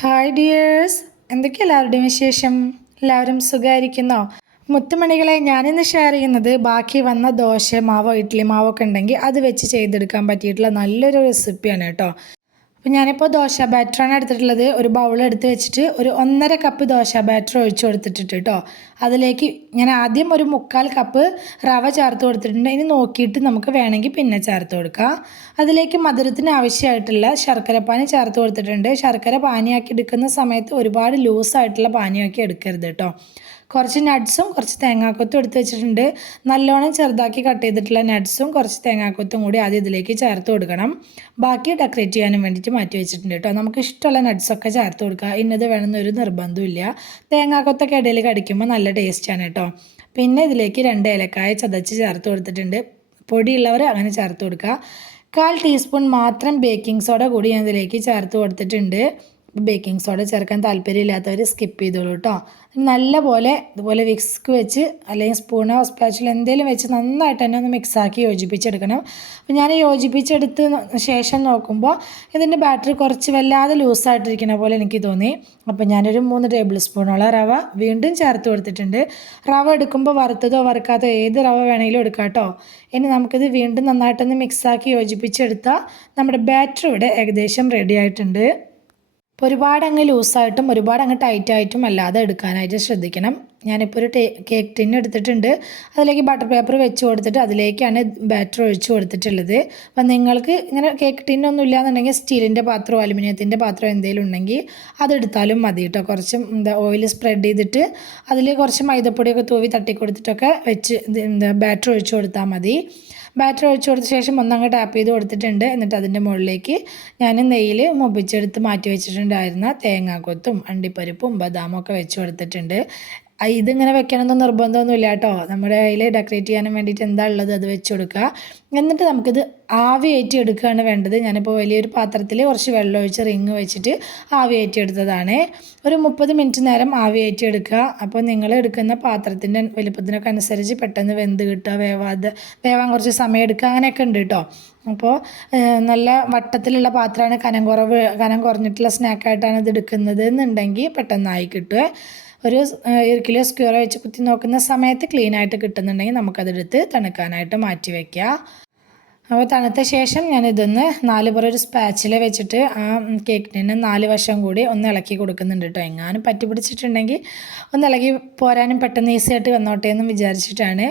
Hi dears എന്തൊക്കെ എല്ലാവരുടെയും വിശേഷം? എല്ലാവരും സുഖമായിരിക്കുന്നോ മുത്തുമണികളെ ഞാനിന്ന് ഷെയർ ചെയ്യുന്നത് ബാക്കി വന്ന ദോശ മാവോ ഇഡ്ഡലി മാവോ ഒക്കെ ഉണ്ടെങ്കിൽ അത് വെച്ച് ചെയ്തെടുക്കാൻ പറ്റിയിട്ടുള്ള നല്ലൊരു റെസിപ്പിയാണ് കേട്ടോ. അപ്പോൾ ഞാനിപ്പോൾ ദോശ ബാറ്ററാണ് എടുത്തിട്ടുള്ളത്. ഒരു ബൗൾ എടുത്ത് വെച്ചിട്ട് ഒരു ഒന്നര കപ്പ് ദോശ ബാറ്റർ ഒഴിച്ചു കൊടുത്തിട്ടുണ്ട് കേട്ടോ അതിലേക്ക് ഞാൻ ആദ്യം ഒരു മുക്കാൽ കപ്പ് റവ ചേർത്ത് കൊടുത്തിട്ടുണ്ട്. ഇനി നോക്കിയിട്ട് നമുക്ക് വേണമെങ്കിൽ പിന്നെ ചേർത്ത് കൊടുക്കാം. അതിലേക്ക് മധുരത്തിന് ആവശ്യമായിട്ടുള്ള ശർക്കര പാനി ചേർത്ത് കൊടുത്തിട്ടുണ്ട്. ശർക്കര പാനിയാക്കി എടുക്കുന്ന സമയത്ത് ഒരുപാട് ലൂസായിട്ടുള്ള പാനിയാക്കി എടുക്കരുത് കേട്ടോ കുറച്ച് നട്ട്സും കുറച്ച് തേങ്ങാക്കൊത്തും എടുത്ത് വെച്ചിട്ടുണ്ട്. നല്ലോണം ചെറുതാക്കി കട്ട് ചെയ്തിട്ടുള്ള നട്ട്സും കുറച്ച് തേങ്ങാക്കൊത്തും കൂടി ആദ്യം ഇതിലേക്ക് ചേർത്ത് കൊടുക്കണം. ബാക്കി ഡെക്കറേറ്റ് ചെയ്യാനും വേണ്ടിയിട്ട് മാറ്റി വെച്ചിട്ടുണ്ട് കേട്ടോ. നമുക്ക് ഇഷ്ടമുള്ള നട്ട്സൊക്കെ ചേർത്ത് കൊടുക്കുക. ഇന്നത് വേണമെന്നൊരു നിർബന്ധമില്ല തേങ്ങാക്കൊത്തൊക്കെ ഇടയിൽ കടിക്കുമ്പോൾ നല്ല ടേസ്റ്റാണ് കേട്ടോ. പിന്നെ ഇതിലേക്ക് രണ്ട് ഏലക്കായ ചതച്ച് ചേർത്ത് കൊടുത്തിട്ടുണ്ട്. പൊടിയുള്ളവർ അങ്ങനെ ചേർത്ത് കൊടുക്കുക. കാൽ ടീസ്പൂൺ മാത്രം ബേക്കിംഗ് സോഡ കൂടി ഞാൻ ഇതിലേക്ക് ചേർത്ത് കൊടുത്തിട്ടുണ്ട്. ബേക്കിംഗ് സോഡ ചേർക്കാൻ താല്പര്യമില്ലാത്തവർ സ്കിപ്പ് ചെയ്തോളൂ കേട്ടോ നല്ലപോലെ ഇതുപോലെ വിക്സ്ക്ക് വെച്ച് അല്ലെങ്കിൽ സ്പൂണോ സ്പാച്ചിൽ എന്തെങ്കിലും വെച്ച് നന്നായിട്ട് തന്നെ ഒന്ന് മിക്സാക്കി യോജിപ്പിച്ചെടുക്കണം. അപ്പോൾ ഞാൻ യോജിപ്പിച്ചെടുത്ത് ശേഷം നോക്കുമ്പോൾ ഇതിന്റെ ബാറ്ററി കുറച്ച് വല്ലാതെ ലൂസായിട്ടിരിക്കുന്ന പോലെ എനിക്ക് തോന്നി. അപ്പോൾ ഞാനൊരു മൂന്ന് ടേബിൾ സ്പൂണോളം റവ വീണ്ടും ചേർത്ത് കൊടുത്തിട്ടുണ്ട്. റവ എടുക്കുമ്പോൾ വറുത്തതോ വറുക്കാത്തോ ഏത് റവ വേണമെങ്കിലും എടുക്കാം കേട്ടോ ഇനി നമുക്കിത് വീണ്ടും നന്നായിട്ടൊന്ന് മിക്സാക്കി യോജിപ്പിച്ചെടുത്താൽ നമ്മുടെ ബാറ്ററി ഇവിടെ ഏകദേശം റെഡി ആയിട്ടുണ്ട്. അപ്പോൾ ഒരുപാട് അങ്ങ് ലൂസായിട്ടും ഒരുപാട് അങ്ങ് ടൈറ്റായിട്ടും അല്ലാതെ എടുക്കാനായിട്ട് ശ്രദ്ധിക്കണം. ഞാനിപ്പോൾ ഒരു ടേ കേക്ക് ടിൻ എടുത്തിട്ടുണ്ട്. അതിലേക്ക് ബട്ടർ പേപ്പർ വെച്ച് കൊടുത്തിട്ട് അതിലേക്കാണ് ബാറ്റർ ഒഴിച്ച് കൊടുത്തിട്ടുള്ളത്. അപ്പം നിങ്ങൾക്ക് ഇങ്ങനെ കേക്ക് ടിൻ ടിന്നൊന്നും ഇല്ലാന്നുണ്ടെങ്കിൽ സ്റ്റീലിന്റെ പാത്രമോ അലുമിനിയത്തിന്റെ പാത്രമോ എന്തെങ്കിലും ഉണ്ടെങ്കിൽ അതെടുത്താലും മതി കേട്ടോ കുറച്ച് എന്താ ഓയിൽ സ്പ്രെഡ് ചെയ്തിട്ട് അതിൽ കുറച്ച് മൈദപ്പൊടിയൊക്കെ തൂവി തട്ടി കൊടുത്തിട്ടൊക്കെ വെച്ച് എന്താ ബാറ്റർ ഒഴിച്ച് കൊടുത്താൽ മതി. ബാറ്റർ ഒഴിച്ച് കൊടുത്ത ശേഷം ഒന്നങ്ങ് ടാപ്പ് ചെയ്ത് കൊടുത്തിട്ടുണ്ട്. എന്നിട്ട് അതിന്റെ മുകളിലേക്ക് ഞാൻ നെയ്യിൽ മുപ്പിച്ചെടുത്ത് മാറ്റി വെച്ചിട്ടുണ്ടായിരുന്ന തേങ്ങാക്കൊത്തും അണ്ടിപ്പരിപ്പും ബദാമൊക്കെ വെച്ച് കൊടുത്തിട്ടുണ്ട്. ഇതിങ്ങനെ വെക്കണമെന്ന് നിർബന്ധമൊന്നുമില്ല കേട്ടോ. നമ്മുടെ കയ്യിൽ ഡെക്കറേറ്റ് ചെയ്യാനും വേണ്ടിയിട്ട് എന്താ ഉള്ളത് അത് വെച്ച് കൊടുക്കുക. എന്നിട്ട് നമുക്കിത് ആവി ഏറ്റി എടുക്കുകയാണ് വേണ്ടത്. ഞാനിപ്പോൾ വലിയൊരു പാത്രത്തിൽ കുറച്ച് വെള്ളം ഒഴിച്ച് റിങ് വെച്ചിട്ട് ആവി ഏറ്റി എടുത്തതാണ് ഒരു മുപ്പത് മിനിറ്റ് നേരം ആവി ഏറ്റി എടുക്കുക അപ്പോൾ നിങ്ങൾ എടുക്കുന്ന പാത്രത്തിന്റെ വലിപ്പത്തിനൊക്കെ അനുസരിച്ച് പെട്ടെന്ന് വെന്ത് കിട്ടുക വേവാതെ വേവാൻ കുറച്ച് സമയം എടുക്കുക. അങ്ങനെയൊക്കെ ഉണ്ട് കേട്ടോ. അപ്പോൾ നല്ല വട്ടത്തിലുള്ള പാത്രമാണ് കനം കുറവ് കനം കുറഞ്ഞിട്ടുള്ള സ്നാക്കായിട്ടാണ് ഇത് എടുക്കുന്നത് എന്നുണ്ടെങ്കിൽ പെട്ടെന്നായി കിട്ടുക. ഒരു ഒരു കിലോ സ്ക്വയർ വെച്ച് കുത്തി നോക്കുന്ന സമയത്ത് ക്ലീൻ ആയിട്ട് കിട്ടുന്നുണ്ടെങ്കിൽ നമുക്കതെടുത്ത് തണുക്കാനായിട്ട് മാറ്റി വയ്ക്കുക അപ്പോൾ തണുത്ത ശേഷം ഞാൻ ഇതൊന്ന് നാല് പുറം ഒരു സ്പാച്ചില വെച്ചിട്ട് ആ കേക്കിന് നാല് വശം കൂടി ഒന്ന് ഇളക്കി കൊടുക്കുന്നുണ്ട് കേട്ടോ. എങ്ങാനും പറ്റി പിടിച്ചിട്ടുണ്ടെങ്കിൽ ഒന്ന് ഇളക്കി പോരാനും പെട്ടെന്ന് ഈസി ആയിട്ട് വന്നോട്ടെ എന്ന് വിചാരിച്ചിട്ടാണ്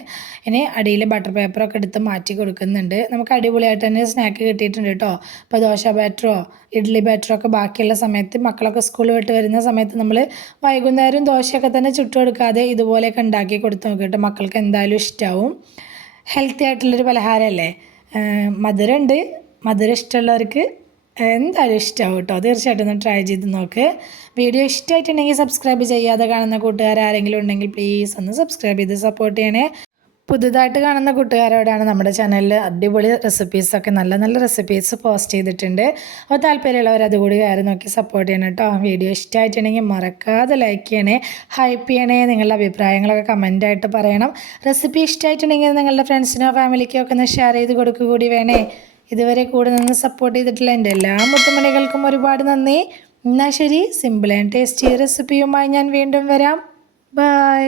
ഇനി അടിയിൽ ബട്ടർ പേപ്പറൊക്കെ എടുത്ത് മാറ്റി കൊടുക്കുന്നുണ്ട്. നമുക്ക് അടിപൊളിയായിട്ട് തന്നെ സ്നാക്ക് കിട്ടിയിട്ടുണ്ട് കേട്ടോ. ഇപ്പോൾ ദോശ ബാറ്ററോ ഇഡ്ഡലി ബാറ്ററോ ഒക്കെ ബാക്കിയുള്ള സമയത്ത് മക്കളൊക്കെ സ്കൂളിൽ വിട്ട് വരുന്ന സമയത്ത് നമ്മൾ വൈകുന്നേരം ദോശയൊക്കെ തന്നെ ചുട്ടു കൊടുക്കാതെ ഇതുപോലെയൊക്കെ ഉണ്ടാക്കി കൊടുത്ത് നോക്കിയിട്ട് മക്കൾക്ക് എന്തായാലും ഇഷ്ടമാവും ഹെൽത്തി ആയിട്ടുള്ളൊരു പലഹാരമല്ലേ? മധുരമുണ്ട് മധുരം ഇഷ്ടമുള്ളവർക്ക് എന്തായാലും ഇഷ്ടമാവും കേട്ടോ. തീർച്ചയായിട്ടും ഒന്ന് ട്രൈ ചെയ്ത് നോക്ക്. വീഡിയോ ഇഷ്ടമായിട്ടുണ്ടെങ്കിൽ സബ്സ്ക്രൈബ് ചെയ്യാതെ കാണുന്ന കൂട്ടുകാർ ആരെങ്കിലും ഉണ്ടെങ്കിൽ പ്ലീസ് ഒന്ന് സബ്സ്ക്രൈബ് ചെയ്ത് സപ്പോർട്ട് ചെയ്യണേ. പുതുതായിട്ട് കാണുന്ന കൂട്ടുകാരോടാണ് നമ്മുടെ ചാനലിൽ അടിപൊളി റെസിപ്പീസൊക്കെ നല്ല നല്ല റെസിപ്പീസ് പോസ്റ്റ് ചെയ്തിട്ടുണ്ട്. അപ്പോൾ താല്പര്യമുള്ളവർ അതുകൂടി കയറി നോക്കി സപ്പോർട്ട് ചെയ്യണം കേട്ടോ. വീഡിയോ ഇഷ്ടമായിട്ടുണ്ടെങ്കിൽ മറക്കാതെ ലൈക്ക് ചെയ്യണേ ഹൈപ്പ് ചെയ്യണേ നിങ്ങളുടെ അഭിപ്രായങ്ങളൊക്കെ കമന്റായിട്ട് പറയണം. റെസിപ്പി ഇഷ്ടമായിട്ടുണ്ടെങ്കിൽ നിങ്ങളുടെ ഫ്രണ്ട്സിനോ ഫാമിലിക്കോ ഒക്കെ ഒന്ന് ഷെയർ ചെയ്ത് കൊടുക്കുക കൂടി വേണേ. ഇതുവരെ കൂടെ നിന്ന് സപ്പോർട്ട് ചെയ്തിട്ടുള്ള എന്റെ എല്ലാ മുത്തുമണികൾക്കും ഒരുപാട് നന്ദി. എന്നാൽ ശരി സിമ്പിൾ ആൻഡ് ടേസ്റ്റി റെസിപ്പിയുമായി ഞാൻ വീണ്ടും വരാം. ബൈ